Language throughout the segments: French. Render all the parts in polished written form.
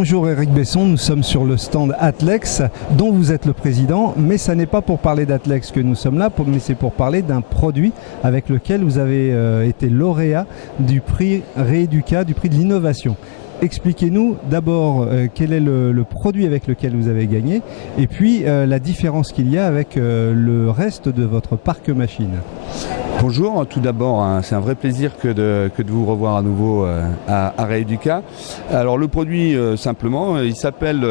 Bonjour Eric Besson, nous sommes sur le stand Atlex dont vous êtes le président, mais ça n'est pas pour parler d'Atlex que nous sommes là, mais c'est pour parler d'un produit avec lequel vous avez été lauréat du prix Rééduca, du prix de l'innovation. Expliquez-nous d'abord quel est le produit avec lequel vous avez gagné et puis la différence qu'il y a avec le reste de votre parc machine. Bonjour, tout d'abord c'est un vrai plaisir que de vous revoir à nouveau à Rééduca. Alors le produit simplement il s'appelle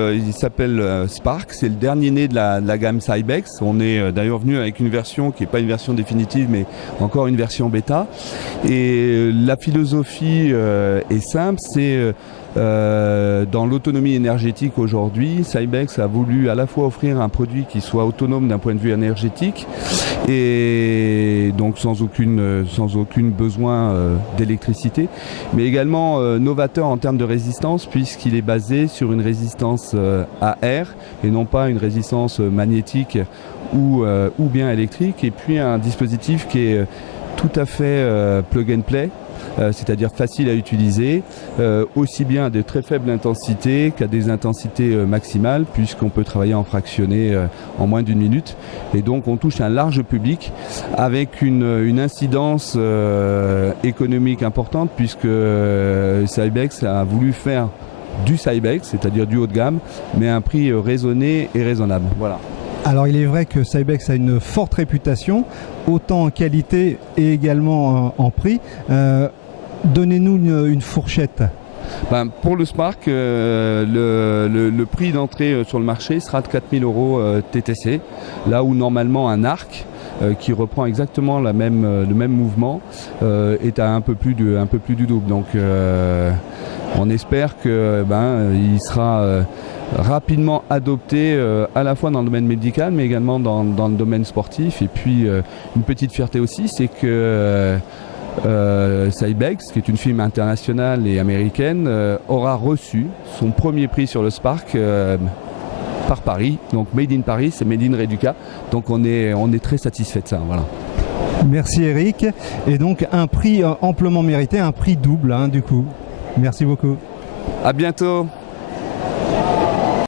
Spark, c'est le dernier né de la gamme Cybex. On est d'ailleurs venu avec une version qui n'est pas une version définitive mais encore une version bêta. Et la philosophie est simple, c'est dans l'autonomie énergétique aujourd'hui, Cybex a voulu à la fois offrir un produit qui soit autonome d'un point de vue énergétique et donc sans aucun besoin d'électricité, mais également novateur en termes de résistance puisqu'il est basé sur une résistance à air et non pas une résistance magnétique ou bien électrique, et puis un dispositif qui est tout à fait plug and play. C'est-à-dire facile à utiliser, aussi bien à de très faibles intensités qu'à des intensités maximales, puisqu'on peut travailler en fractionné en moins d'une minute. Et donc on touche un large public avec une incidence économique importante, puisque Cybex a voulu faire du Cybex, c'est-à-dire du haut de gamme, mais à un prix raisonné et raisonnable. Voilà. Alors il est vrai que Cybex a une forte réputation, autant en qualité et également en prix. Donnez-nous une fourchette. Pour le Spark, le prix d'entrée sur le marché sera de 4 000 € TTC, là où normalement un arc qui reprend exactement le même mouvement est à un peu plus du double. Donc on espère que il sera rapidement adopté à la fois dans le domaine médical mais également dans le domaine sportif. Et puis une petite fierté aussi, c'est que Cybex, qui est une firme internationale et américaine, aura reçu son premier prix sur le Spark par Paris, donc Made in Paris, c'est Made in Rééduca, donc on est très satisfait de ça. Voilà. Merci Eric, et donc un prix amplement mérité, un prix double du coup. Merci beaucoup. À bientôt.